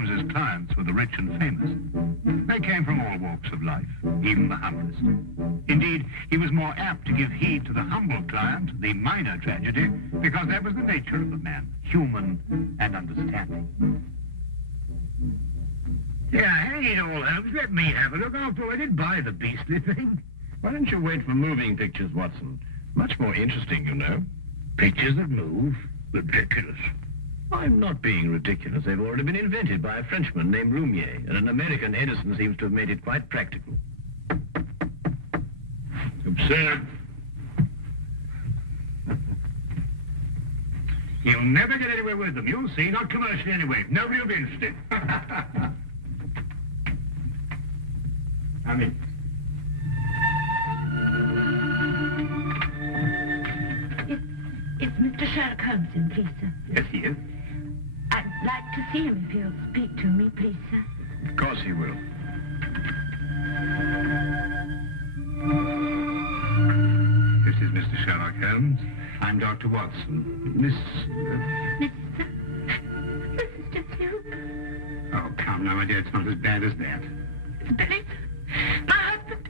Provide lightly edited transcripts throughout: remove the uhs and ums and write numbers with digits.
Holmes's clients were the rich and famous. They came from all walks of life, even the humblest. Indeed, he was more apt to give heed to the humble client, the minor tragedy, because that was the nature of the man, human and understanding. Yeah, hang it all, Holmes. Let me have a look. After all, I did buy the beastly thing. Why don't you wait for moving pictures, Watson? Much more interesting, you know. Pictures that move? Ridiculous. I'm not being ridiculous. They've already been invented by a Frenchman named Lumiere, and an American Edison seems to have made it quite practical. Absurd. You'll never get anywhere with them. You'll see. Not commercially anyway. Nobody will be interested. Come in. It's Mr. Sherlock Holmes in, please, sir. Yes, he is. I'd like to see him if you'll speak to me, please, sir. Of course he will. This is Mr. Sherlock Holmes. I'm Dr. Watson. Miss... Miss, sir? This is just you. Oh, come now, my dear. It's not as bad as that. It's Billy. My husband.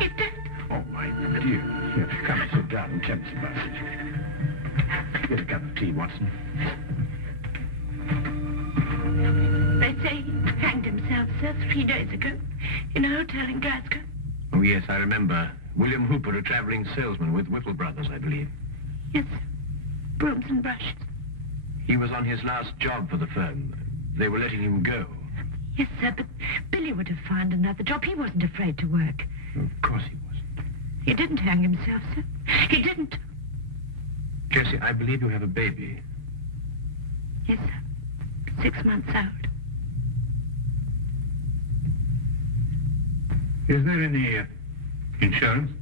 He's dead. Oh, my dear. Here, come and sit down and tell us about it. Get a cup of tea, Watson. They say he hanged himself, sir, 3 days ago in a hotel in Glasgow. Oh, yes, I remember. William Hooper, a traveling salesman with Whittle Brothers, I believe. Yes, sir. Brooms and brushes. He was on his last job for the firm. They were letting him go. Yes, sir, but Billy would have found another job. He wasn't afraid to work. Of course he wasn't. He didn't hang himself, sir. He didn't. Jessie, I believe you have a baby. Yes, sir. 6 months old. Is there any insurance?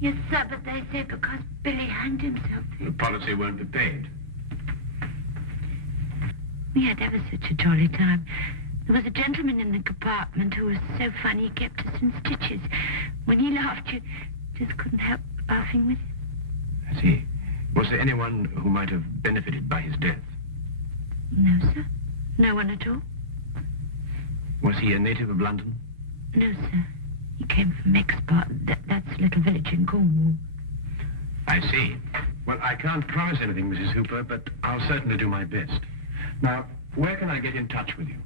Yes, sir, but they say because Billy hanged himself. The policy won't be paid. We had ever such a jolly time. There was a gentleman in the compartment who was so funny he kept us in stitches. When he laughed, you just couldn't help laughing with him. I see. Was there anyone who might have benefited by his death? No, sir. No one at all. Was he a native of London? No, sir. He came from Export. That's a little village in Cornwall. I see. Well, I can't promise anything, Mrs. Hooper, but I'll certainly do my best. Now, where can I get in touch with you?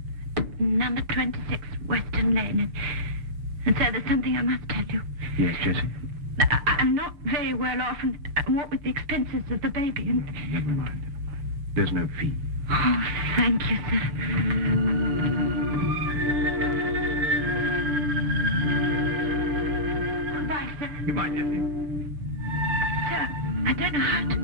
Number 26, Western Lane. And sir, there's something I must tell you. Yes, Jessie? I'm not very well off, and what with the expenses of the baby and... Never mind. There's no fee. Oh, thank you, sir. Goodbye, sir. Goodbye, Jessie. Sir, I don't know how to...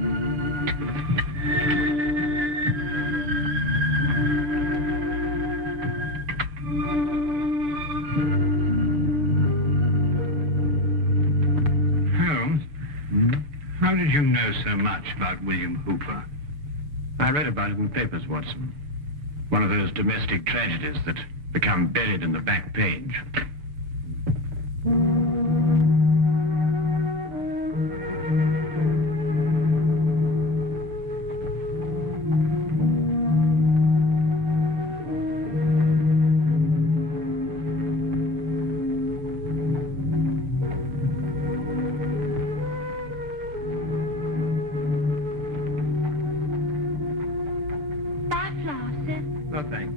Holmes, how did you know so much about William Hooper? I read about it in the papers, Watson. One of those domestic tragedies that become buried in the back page. No, thanks.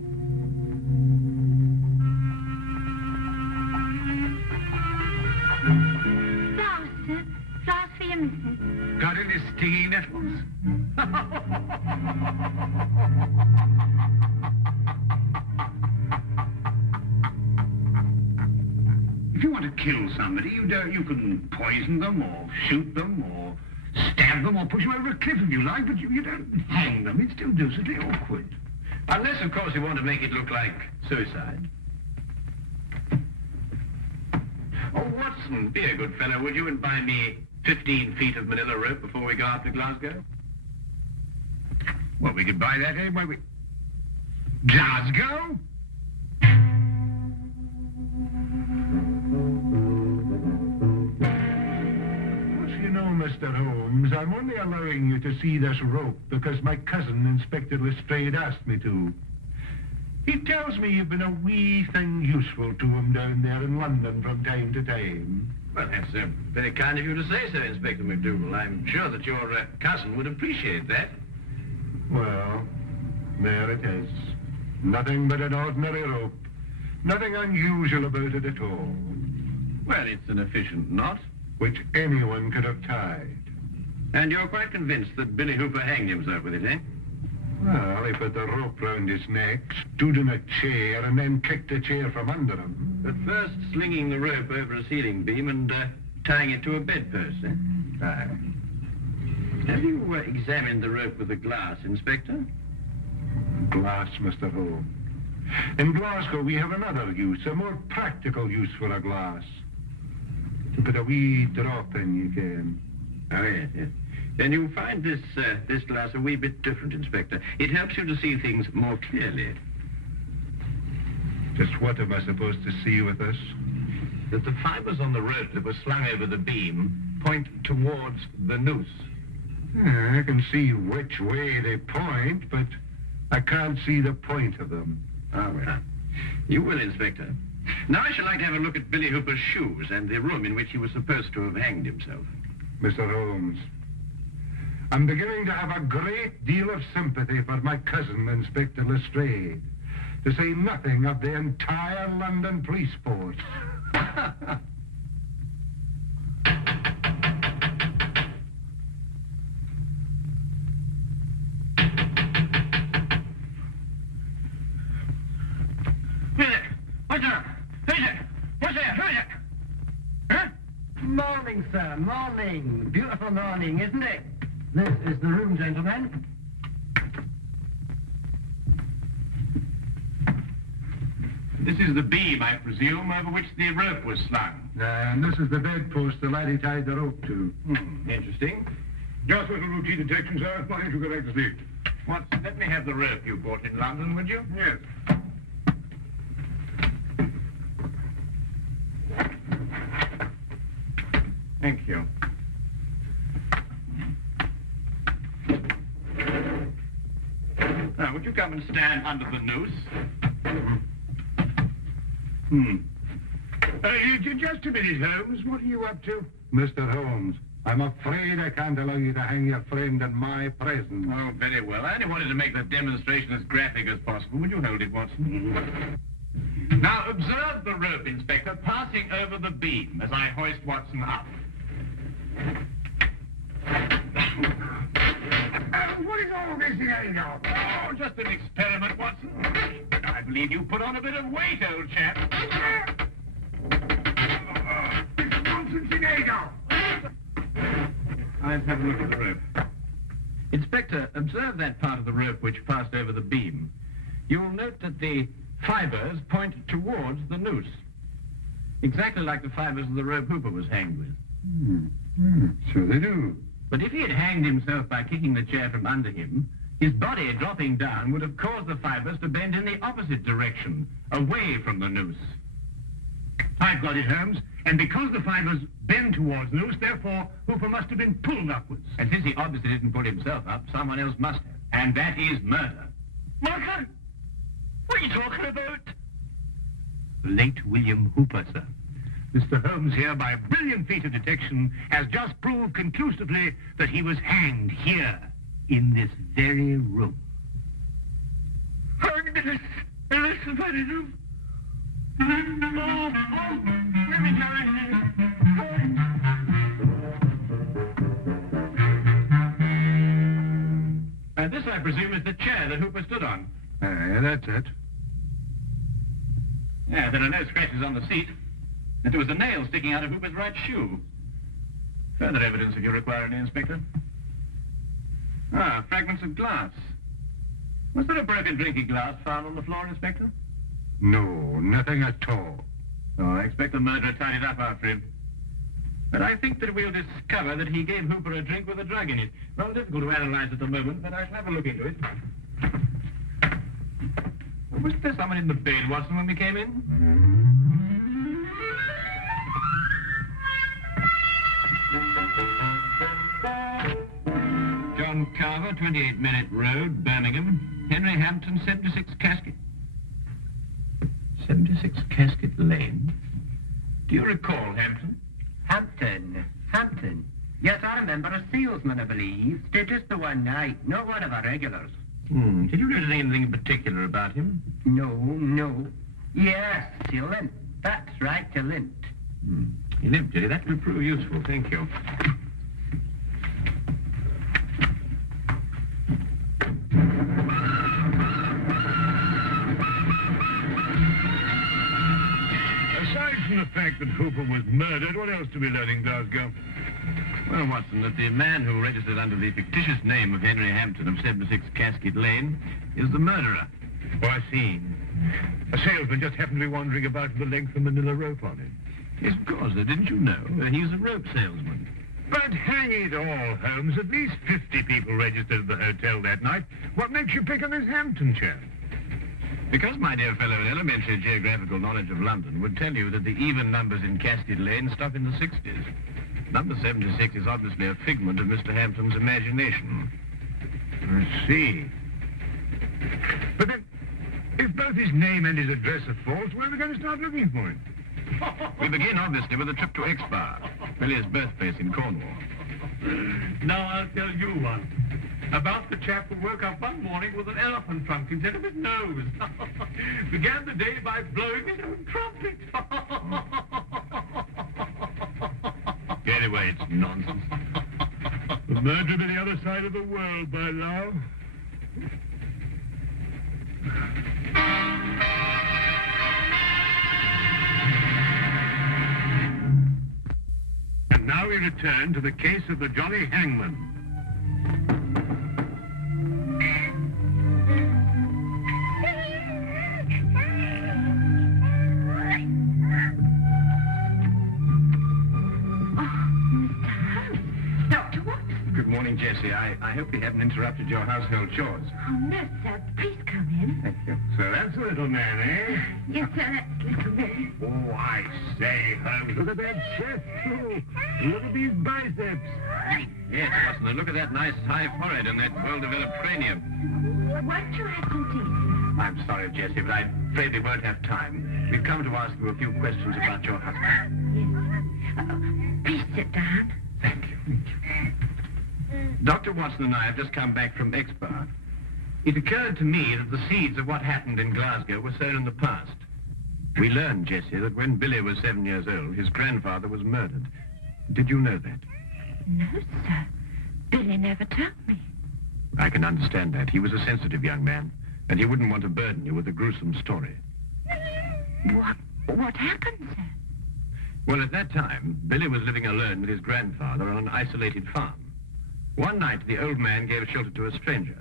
Flowers, sir. Flowers for your missus. Got any stingy nettles? If you want to kill somebody, you can poison them or shoot them or stab them or push them over a cliff if you like, but you don't hang them. It's too deucedly awkward. Unless, of course, you want to make it look like suicide. Oh, Watson, be a good fellow, would you, and buy me 15 feet of manila rope before we go out to Glasgow? Well, we could buy that anyway. Glasgow? Mr. Holmes, I'm only allowing you to see this rope because my cousin, Inspector Lestrade, asked me to. He tells me you've been a wee thing useful to him down there in London from time to time. Well, that's very kind of you to say so, Inspector McDougal. I'm sure that your cousin would appreciate that. Well, there it is. Nothing but an ordinary rope. Nothing unusual about it at all. Well, it's an efficient knot. Which anyone could have tied. And you're quite convinced that Billy Hooper hanged himself with it, eh? Well, he put the rope round his neck, stood in a chair, and then kicked the chair from under him. But first slinging the rope over a ceiling beam and tying it to a bedpost, eh? Aye. Have you examined the rope with a glass, Inspector? Glass, Mr. Holmes. In Glasgow, we have another use, a more practical use for a glass. To put a wee drop in, you can. Oh, yes, yes. Then you'll find this glass a wee bit different, Inspector. It helps you to see things more clearly. Just what am I supposed to see with this? That the fibers on the rope that were slung over the beam point towards the noose. Yeah, I can see which way they point, but I can't see the point of them. Oh, well. You will, Inspector. Now I should like to have a look at Billy Hooper's shoes and the room in which he was supposed to have hanged himself. Mr. Holmes, I'm beginning to have a great deal of sympathy for my cousin, Inspector Lestrade, to say nothing of the entire London police force. Morning, sir, morning. Beautiful morning, isn't it? This is the room, gentlemen. This is the beam, I presume, over which the rope was slung. And this is the bedpost the laddie tied the rope to. Interesting. Just a little routine detection, sir. Why don't you go back to sleep? Watson, let me have the rope you bought in London, would you? Yes. Thank you. Now, would you come and stand under the noose? Just a minute, Holmes. What are you up to? Mr. Holmes, I'm afraid I can't allow you to hang your friend in my presence. Oh, very well. I only wanted to make the demonstration as graphic as possible. Would you hold it, Watson? Now, observe the rope, Inspector, passing over the beam as I hoist Watson up. What is all this going on? Oh, just an experiment, Watson. I believe you put on a bit of weight, old chap. It's nonsense, Diego. I'll have a look at the rope. Inspector, observe that part of the rope which passed over the beam. You'll note that the fibers point towards the noose. Exactly like the fibers of the rope Hooper was hanged with. So they do. But if he had hanged himself by kicking the chair from under him, his body dropping down would have caused the fibers to bend in the opposite direction, away from the noose. I've got it, Holmes. And because the fibers bend towards the noose, therefore, Hooper must have been pulled upwards. And since he obviously didn't pull himself up, someone else must have. And that is murder. Martin! What are you talking about? The late William Hooper, sir. Mr. Holmes here, by a brilliant feat of detection, has just proved conclusively that he was hanged here, in this very room. Hanged in this very room? Let me And this, I presume, is the chair that Hooper stood on. That's it. Yeah, there are no scratches on the seat. And there was a nail sticking out of Hooper's right shoe. Further evidence if you require any, Inspector. Ah, fragments of glass. Was there a broken drinking glass found on the floor, Inspector? No, nothing at all. Oh, I expect the murderer tied it up after him. But I think that we'll discover that he gave Hooper a drink with a drug in it. Well, difficult to analyze at the moment, but I shall have a look into it. Was there someone in the bed, Watson, when we came in? John Carver, 28 Minute Road, Birmingham. Henry Hampton, 76 Casket. 76 Casket Lane. Do you recall Hampton? Hampton. Yes, I remember a salesman, I believe. Stayed just the one night. No one of our regulars. Did you notice anything in particular about him? No. Yes, he limped. That's right, he limped. He limped, did he? That will prove useful. Thank you. Aside from the fact that Hooper was murdered, what else do we learn in Glasgow? Well, Watson, that the man who registered under the fictitious name of Henry Hampton of 76 Casket Lane is the murderer. Oh, I see. A salesman just happened to be wandering about with a length of manila rope on him. Yes, of course. Didn't you know? He's a rope salesman. But hang it all, Holmes, at least 50 people registered at the hotel that night. What makes you pick on this Hampton chap? Because, my dear fellow, an elementary geographical knowledge of London would tell you that the even numbers in Casket Lane stop in the 60s. Number 76 is obviously a figment of Mr. Hampton's imagination. I see. But then, if both his name and his address are false, where are we going to start looking for him? We begin, obviously, with a trip to Exeter, Billy's birthplace in Cornwall. Now I'll tell you one. About the chap who woke up one morning with an elephant trunk instead of his nose. Began the day by blowing his own trumpet. Anyway, it's nonsense. The murderer to the other side of the world, by now. And now we return to the case of the Jolly Hangman. Good morning, Jessie. I hope we haven't interrupted your household chores. Oh, no, sir. Please come in. Thank you. So that's a little man, eh? Yes, sir, that's little man. Oh, I say, Holmes, look at that chest, too. Look at these biceps. Yes, Watson, and look at that nice high forehead and that well-developed cranium. Won't you have some tea, I'm sorry, Jessie, but I'm afraid we won't have time. We've come to ask you a few questions about your husband. sir? Yes. Please sit down. Thank you. Dr. Watson and I have just come back from Exeter. It occurred to me that the seeds of what happened in Glasgow were sown in the past. We learned, Jessie, that when Billy was 7 years old, his grandfather was murdered. Did you know that? No, sir. Billy never told me. I can understand that. He was a sensitive young man, and he wouldn't want to burden you with a gruesome story. What happened, sir? Well, at that time, Billy was living alone with his grandfather on an isolated farm. One night, the old man gave shelter to a stranger.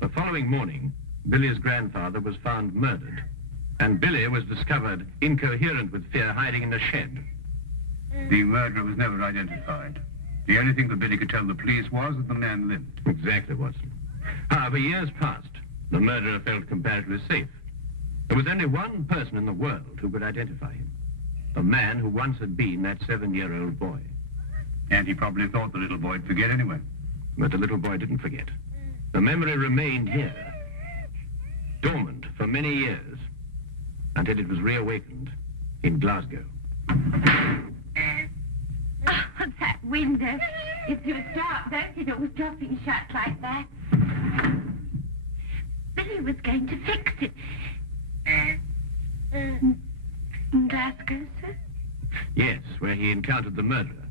The following morning, Billy's grandfather was found murdered, and Billy was discovered incoherent with fear, hiding in a shed. The murderer was never identified. The only thing that Billy could tell the police was that the man lived. Exactly, Watson. However, years passed. The murderer felt comparatively safe. There was only one person in the world who could identify him. The man who once had been that 7-year-old boy. And he probably thought the little boy'd forget anyway. But the little boy didn't forget. The memory remained here, dormant for many years, until it was reawakened in Glasgow. Oh, that window. It was dark, don't it? It was dropping shut like that. Billy was going to fix it. In Glasgow, sir? Yes, where he encountered the murderer.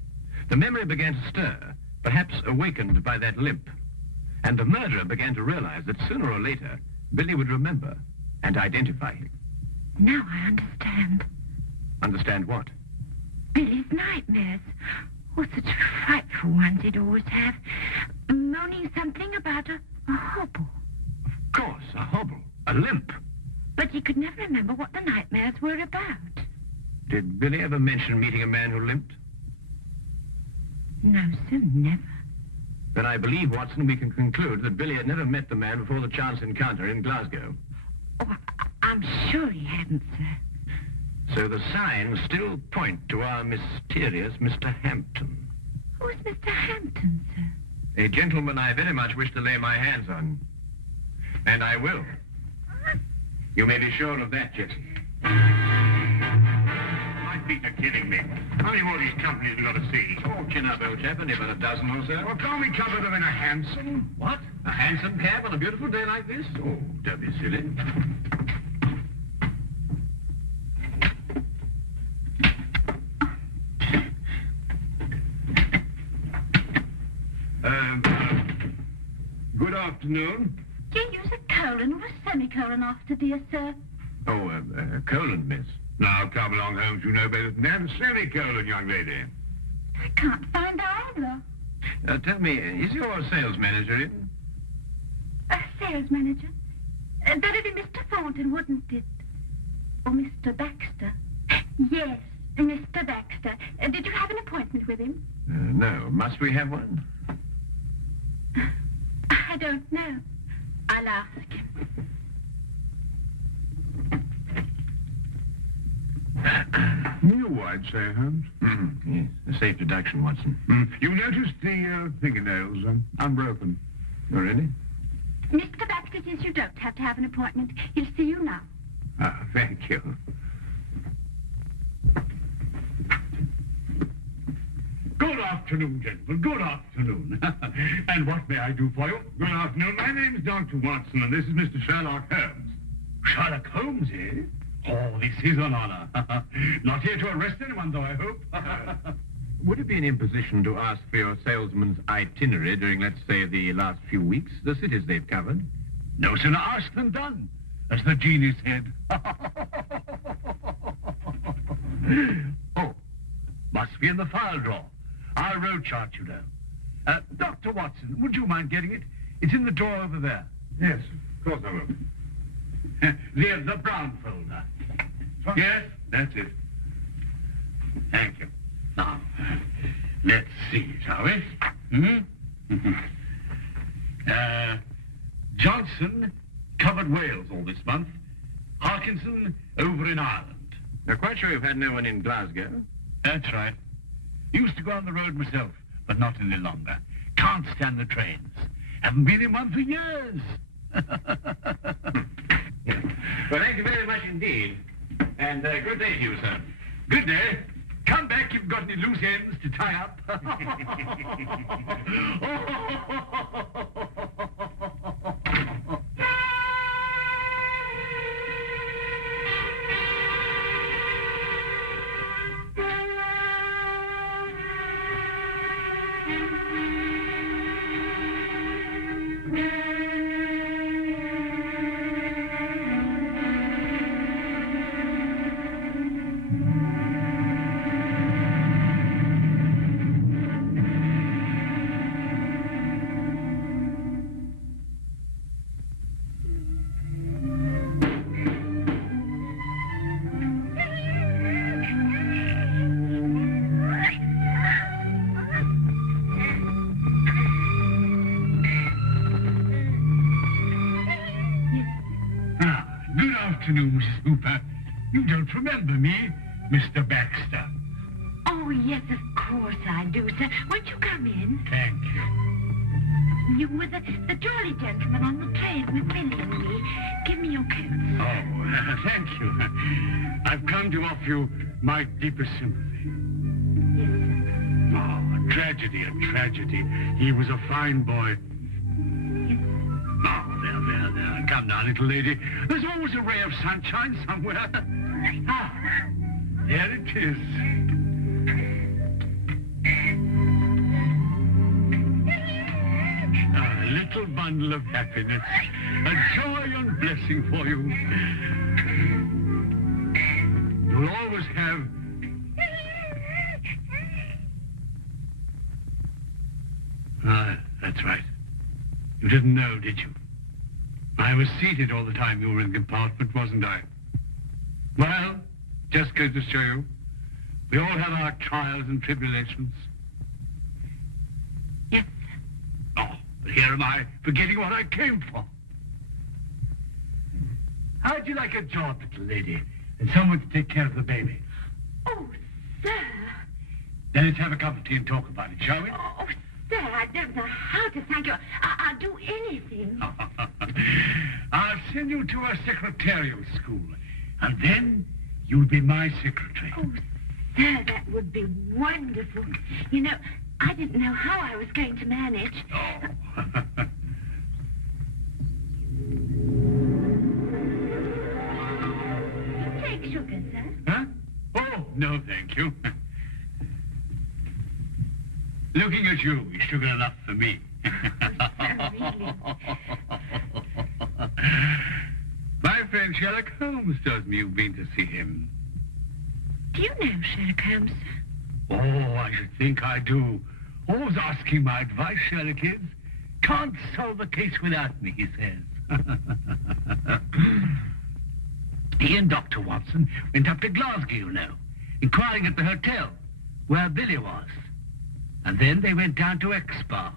The memory began to stir, perhaps awakened by that limp. And the murderer began to realize that sooner or later, Billy would remember and identify him. Now I understand. Understand what? Billy's nightmares. Oh, such frightful ones he'd always have. Moaning something about a hobble. Of course, a hobble, a limp. But he could never remember what the nightmares were about. Did Billy ever mention meeting a man who limped? No, sir, never. Then I believe, Watson, we can conclude that Billy had never met the man before the chance encounter in Glasgow. Oh, I'm sure he hadn't, sir. So the signs still point to our mysterious Mr. Hampton. Who's Mr. Hampton, sir? A gentleman I very much wish to lay my hands on. And I will. You may be sure of that, Jessie. My feet are killing me. How many more of these companies we got to see? Oh, chin up, old chap, only about a dozen or so. Well, can't we cover them in a hansom? What? A hansom cab on a beautiful day like this? Oh, don't be silly. Good afternoon. Do you use a colon or a semicolon after, dear sir? Oh, colon, miss. Now, come along, Holmes. You know better than that. A semicolon, young lady. I can't find either. Tell me, is your sales manager in? A sales manager? That'd be Mr. Thornton, wouldn't it? Or Mr. Baxter? Yes, Mr. Baxter. Did you have an appointment with him? No. Must we have one? I don't know. I'll ask him. New, I'd say, Holmes. Yes, a safe deduction, Watson. You noticed the fingernails unbroken. Oh, really? Mr. Baxter says you don't have to have an appointment. He'll see you now. Ah, thank you. Good afternoon, gentlemen. Good afternoon. And what may I do for you? Good afternoon. My name's Dr. Watson, and this is Mr. Sherlock Holmes. Sherlock Holmes, eh? Oh, this is an honor. Not here to arrest anyone, though, I hope. Would it be an imposition to ask for your salesman's itinerary during, let's say, the last few weeks? The cities they've covered? No sooner asked than done, as the genie said. Oh, must be in the file drawer. Our road chart, you know. Dr. Watson, would you mind getting it? It's in the drawer over there. Yes, of course I will. The brown folder. Yes, that's it. Thank you. Now, let's see, shall we? Johnson covered Wales all this month. Harkinson over in Ireland. You're quite sure you've had no one in Glasgow? That's right. Used to go on the road myself, but not any longer. Can't stand the trains. Haven't been in one for years. Well, thank you very much indeed. And good day to you, sir. Good day. Come back if you've got any loose ends to tie up. Afternoon, Mrs. Hooper. You don't remember me, Mr. Baxter. Oh, yes, of course I do, sir. Won't you come in? Thank you. You were the jolly gentleman on the train with Billy and me. Give me your coat. Oh, thank you. I've come to offer you my deepest sympathy. Yes, sir. Oh, a tragedy, a tragedy. He was a fine boy. Yes, sir. Oh, there. Come now, little lady. There's always a ray of sunshine somewhere. Ah, there it is. A little bundle of happiness. A joy and blessing for you. You'll always have... Ah, that's right. You didn't know, did you? I was seated all the time you were in the compartment, wasn't I? Well, just goes to show you, we all have our trials and tribulations. Yes, Oh, but here am I, forgetting what I came for. How'd you like a job, little lady, and someone to take care of the baby? Oh, sir. Then let's have a cup of tea and talk about it, shall we? Oh, sir, I don't know how to thank you. I'll do anything. I'll send you to a secretarial school. And then you'll be my secretary. Oh, sir, that would be wonderful. You know, I didn't know how I was going to manage. Oh. You take sugar, sir? Huh? Oh, no, thank you. Looking at you is sugar enough for me. Really? My friend Sherlock Holmes tells me you've been to see him. Do you know Sherlock Holmes, sir? Oh, I should think I do. Always asking my advice, Sherlock is. Can't solve a case without me, he says. He and Dr. Watson went up to Glasgow, you know, inquiring at the hotel where Billy was. And then they went down to Expa.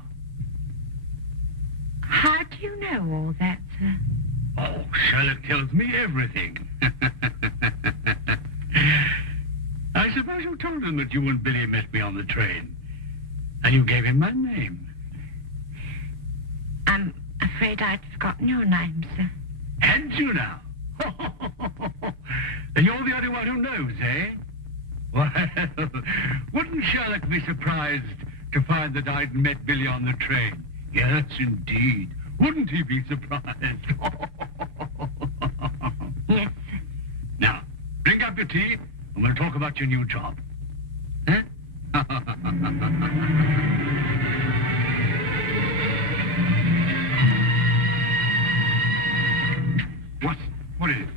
How do you know all that, sir? Oh, Sherlock tells me everything. I suppose you told him that you and Billy met me on the train. And you gave him my name. I'm afraid I'd forgotten your name, sir. Hadn't you now? And you're the only one who knows, eh? Well, wouldn't Sherlock be surprised to find that I'd met Billy on the train? Yes, indeed. Wouldn't he be surprised? Yes, sir. Now, bring up your tea, and we'll talk about your new job. Huh? What is it?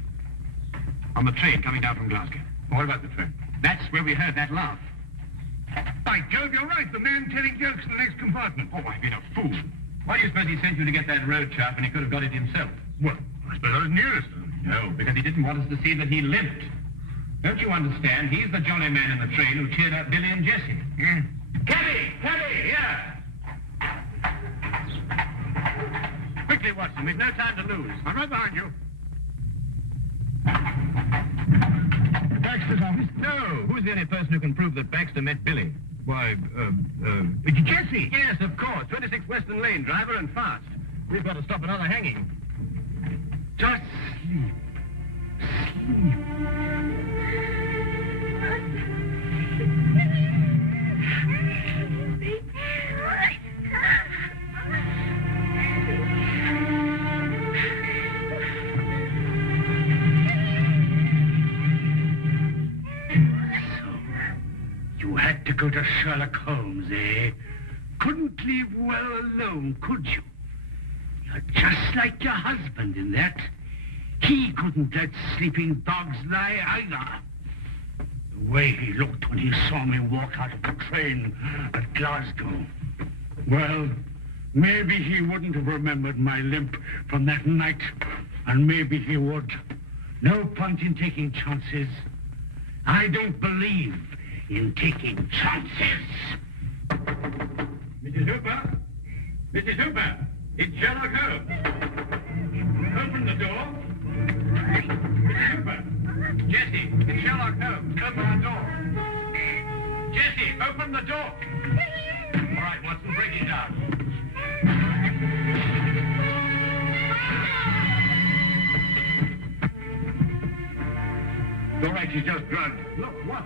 On the train coming down from Glasgow. What about the train? That's where we heard that laugh. By Jove, you're right. The man telling jokes in the next compartment. Oh, I've been a fool. Why do you suppose he sent you to get that road chart when he could have got it himself? Well, I suppose I was nearest. No, because he didn't want us to see that he limped. Don't you understand? He's the jolly man in the train who cheered up Billy and Jessie. Yeah. Cabby! Cabby! Here! Quickly, Watson. We've no time to lose. I'm right behind you. Baxter's office? No. Who's the only person who can prove that Baxter met Billy? Why, Jessie. Yes, of course. 26 Western Lane, driver and fast. We've got to stop another hanging. Just sleep. You had to go to Sherlock Holmes, eh? Couldn't leave well alone, could you? You're just like your husband in that. He couldn't let sleeping dogs lie either. The way he looked when he saw me walk out of the train at Glasgow. Well, maybe he wouldn't have remembered my limp from that night, and maybe he would. No point in taking chances. I don't believe in taking chances. Mrs. Hooper? Mrs. Hooper! It's Sherlock Holmes. Open the door. Mrs. Hooper! Jessie, it's Sherlock Holmes. Open our door. Jessie, open the door. All right, Watson, break it down. All right, she's just drugged. Look, what?